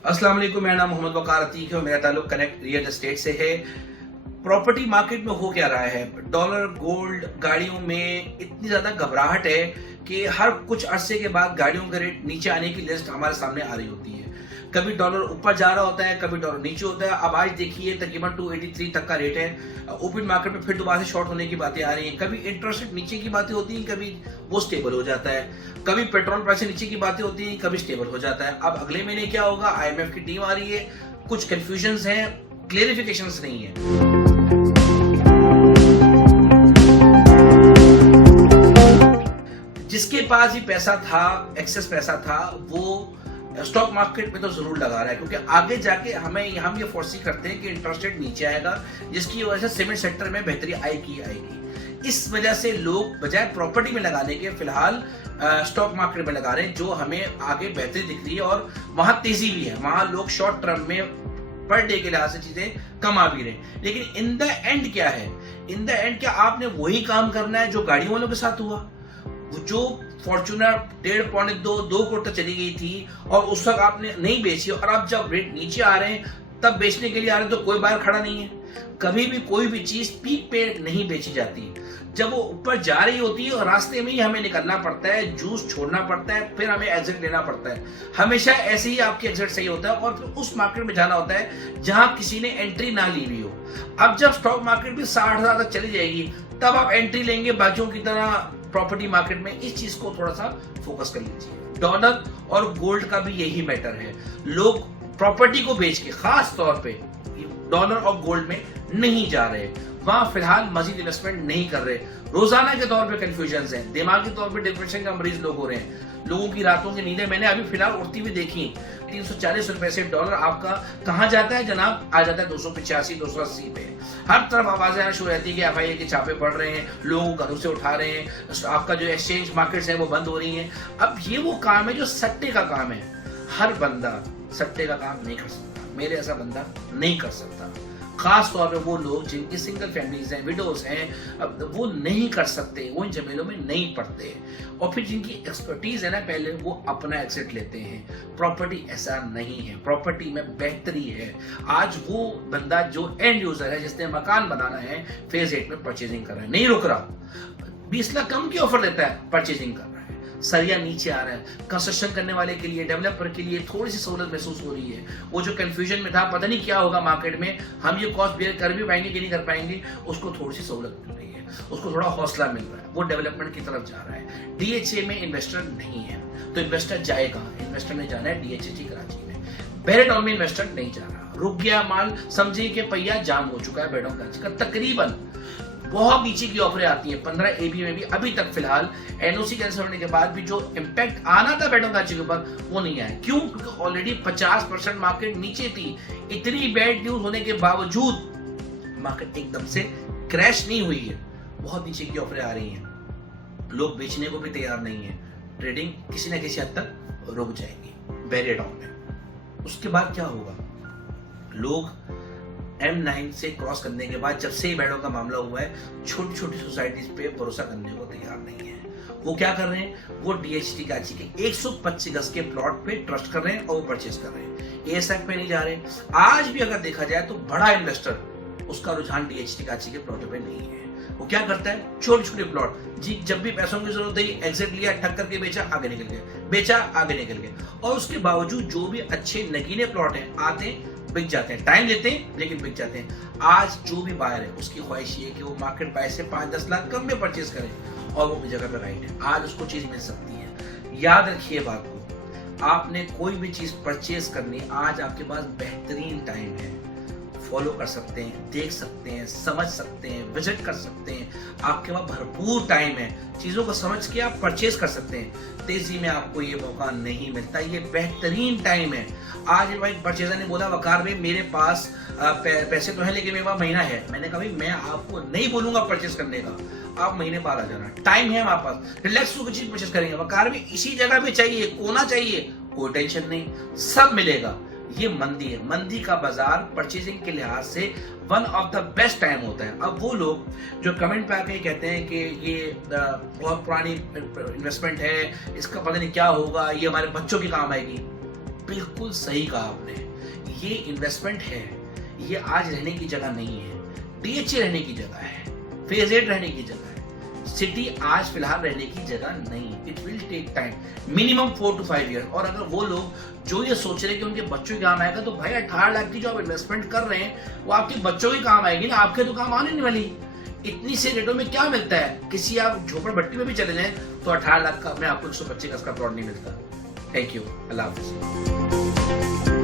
अस्सलाम वालेकुम, मेरा नाम मोहम्मद वकार अतीक है और मेरा ताल्लुक कनेक्ट रियल एस्टेट से है। प्रॉपर्टी मार्केट में हो क्या रहा है, डॉलर गोल्ड गाड़ियों में इतनी ज्यादा घबराहट है कि हर कुछ अरसे के बाद गाड़ियों का रेट नीचे आने की लिस्ट हमारे सामने आ रही होती है। कभी डॉलर ऊपर जा रहा होता है, कभी डॉलर नीचे होता है। अब आज देखिए तकरीबन 283 तक का रेट है। ओपन मार्केट में फिर दोबारा से शॉर्ट होने की बातें आ रही हैं। कभी इंटरेस्ट रेट नीचे की बातें होती हैं, कभी वो स्टेबल हो जाता है। कभी पेट्रोल प्राइस नीचे की बातें होती हैं, कभी स्टेबल हो जाता है। अब अगले महीने क्या होगा, IMF की टीम आ रही है, कुछ कंफ्यूजन्स हैं, क्लियरिफिकेशंस नहीं है। जिसके पास भी पैसा था, एक्सेस पैसा था, वो स्टॉक मार्केट में तो जरूर लगा रहा है, क्योंकि आगे जाके हम ये फोर्सी करते हैं कि इंटरेस्ट रेट नीचे आएगा, जिसकी वजह से सीमेंट सेक्टर में बेहतरी आएगी। इस वजह से लोग बजाय प्रॉपर्टी में लगाने के फिलहाल स्टॉक मार्केट में लगा रहे हैं, जो हमें आगे बेहतरी दिख रही है और वहां तेजी भी है। वहां लोग शॉर्ट टर्म में पर डे के लिहाज से चीजें कमा भी रहे हैं। लेकिन इन द एंड क्या है, इन द एंड क्या आपने वही काम करना है जो गाड़ियों वालों के साथ हुआ? जो फॉर्च्यूनर 1.5 करोड़ तक चली गई थी और उस वक्त आपने नहीं बेची, और अब जब रेट नीचे आ रहे हैं तब बेचने के लिए आ रहे हैं, तो कोई बाहर खड़ा नहीं है। कभी भी कोई भी चीज पीक पे नहीं बेची जाती। जब वो ऊपर जा रही होती है और रास्ते में ही हमें निकलना पड़ता है, जूस छोड़ना पड़ता है, फिर हमें एग्जिट लेना पड़ता है। हमेशा ऐसे ही आपकी एग्जिट सही होता है और फिर उस मार्केट में जाना होता है जहां किसी ने एंट्री ना ली हुई हो। अब जब स्टॉक मार्केट भी 60,000 तक चली जाएगी, तब आप एंट्री लेंगे बाकियों की तरह प्रॉपर्टी मार्केट में। इस चीज को थोड़ा सा फोकस कर लीजिए। डॉलर और गोल्ड का भी यही मैटर है। लोग प्रॉपर्टी को बेच के खास तौर पे डॉलर और गोल्ड में नहीं जा रहे, वहां फिलहाल मजीद इन्वेस्टमेंट नहीं कर रहे। रोजाना के तौर पे कंफ्यूजन है, दिमागी तौर पे डिप्रेशन का मरीज लोग हो रहे हैं। लोगों की रातों की नींदें मैंने अभी फिलहाल उड़ती हुई देखी। 340 रुपए से डॉलर आपका कहां जाता है जनाब, आ जाता है 285 280 पे। हर तरफ आवाजें आना शुरू रहती है कि FIA के छापे पड़ रहे हैं, लोगों को घरों से उठा रहे हैं, आपका जो एक्सचेंज मार्केट्स है वो बंद हो रही हैं। अब ये वो काम है जो सट्टे का काम है। हर बंदा सट्टे का काम नहीं कर सकता, मेरे ऐसा बंदा नहीं कर सकता। खास तौर पे वो लोग जिनकी सिंगल फैमिलीज हैं, विडोज हैं, अब वो नहीं कर सकते, वो इन झमेलों में नहीं पड़ते। और फिर जिनकी एक्सपर्टीज है ना, पहले वो अपना एग्जिट लेते हैं। प्रॉपर्टी ऐसा नहीं है, प्रॉपर्टी में बेहतरी है। आज वो बंदा जो एंड यूजर है, जिसने मकान बनाना है, फेज 8 में परचेजिंग कर रहा है, नहीं रुक रहा। 20 लाख कम की ऑफर देता है, परचेजिंग कर रहा है। सरिया नीचे आ रहा है। कंस्ट्रक्शन करने वाले के लिए, डेवलपर के लिए थोड़ी सी सहूलत महसूस हो रही है। वो जो कंफ्यूजन में था, पता नहीं क्या होगा मार्केट में, हम ये कॉस्ट बेयर कर भी पाएंगे कि नहीं कर पाएंगे, उसको थोड़ी सी सहूलत मिल रही है, उसको थोड़ा हौसला मिल रहा है, वो डेवलपमेंट की तरफ जा रहा है। DHA में इन्वेस्टर नहीं है, तो इन्वेस्टर जाए कहाँ? इन्वेस्टर ने जाना है DHT कराची में। बेरेटाउन में इन्वेस्टर नहीं जा रहा, रुक गया माल, समझिए कि पहिया जाम हो चुका है बेरेटाउन कराची का। तकरीबन बहुत नीचे की ऑफरें आती हैं। 15 AB में भी अभी तक फिलहाल NOC कैंसिल होने के बाद भी जो इम्पैक्ट आना था बेटों का के ऊपर, वो नहीं आया। क्यों? क्योंकि ऑलरेडी 50% मार्केट नीचे थी। इतनी बैड न्यूज होने के बावजूद मार्केट एकदम से क्रैश नहीं हुई है। बहुत नीचे की ऑफरें आ रही हैं, लोग बेचने को भी तैयार नहीं है। ट्रेडिंग किसी न किसी हद तक रुक जाएगी बैरियर डाउन में। उसके बाद क्या होगा? लोग M9 से क्रॉस करने के बाद, जब से ही बैडों का मामला हुआ है, छोटी छोटी सोसाइटीज पे भरोसा करने को तैयार नहीं है। वो क्या कर रहे हैं? वो DHT कराची के 125 गज के प्लॉट पे ट्रस्ट कर रहे हैं और वो परचेज कर रहे हैं। ASF पे नहीं जा रहे। आज भी अगर देखा जाए तो बड़ा इन्वेस्टर, उसका रुझान DHT कराची के प्लॉट पे नहीं है। वो क्या करता है? छोटे छोटे प्लॉट जी, जब भी पैसों की जरूरत हुई, एग्जिट लिया, ठक करके बेचा, आगे निकल गए, बेचा, आगे निकल गए। और उसके बावजूद जो भी अच्छे नगीने प्लॉट हैं, आते हैं, बिक जाते हैं, टाइम लेते हैं लेकिन बिक जाते हैं। आज जो भी बायर है, उसकी ख्वाहिश ये है कि वो मार्केट प्राइस से 5-10 लाख कम में परचेज करे, और वो अपनी जगह पे राइट है। आज उसको चीज मिल सकती है। याद रखिए बात को, आपने कोई भी चीज परचेज करनी, आज आपके पास बेहतरीन टाइम है। फॉलो कर सकते हैं, देख सकते हैं, समझ सकते हैं, विजिट कर सकते हैं। आपके पास भरपूर टाइम है, चीजों को समझ के आप परचेज कर सकते हैं। तेजी में आपको ये मौका नहीं मिलता, ये बेहतरीन टाइम है। आज भाई परचेजर ने बोला, वकार भाई मेरे पास पैसे तो है लेकिन मेरे पास महीना है। मैंने कहा भाई मैं आपको नहीं बोलूंगा परचेज करने का, आप महीने बाद आ जाना, टाइम है हमारे पास, रिलैक्स होकर चीज परचेज करेंगे। वकार भाई इसी जगह पे चाहिए, कोना चाहिए, कोई टेंशन नहीं, सब मिलेगा। ये मंदी है, मंदी का बाजार परचेजिंग के लिहाज से one of the best time होता है। अब वो लोग जो कमेंट पे आके कहते हैं कि ये बहुत पुरानी इन्वेस्टमेंट है, इसका पता नहीं क्या होगा, ये हमारे बच्चों की काम आएगी, बिल्कुल सही कहा आपने, ये इन्वेस्टमेंट है, ये आज रहने की जगह नहीं है, डीएचए रहने की जगह है, फेज 8 रहने की जगह है, सिटी आज फिलहाल रहने की जगह नहीं। It will take time, minimum 4 to 5 year. और अगर वो लोग जो ये सोच रहे हैं कि उनके बच्चों के काम आएगा, तो भाई 18 लाख की जो आप इन्वेस्टमेंट कर रहे हैं वो आपके बच्चों के काम आएगी ना, आपके तो काम आने नहीं वाली। इतनी से रेटों में क्या मिलता है, किसी आप झोपड़पट्टी में भी चले जाएं तो 18 लाख का में आपको 125 का प्लॉट नहीं मिलता। Thank you, Allah Hafiz.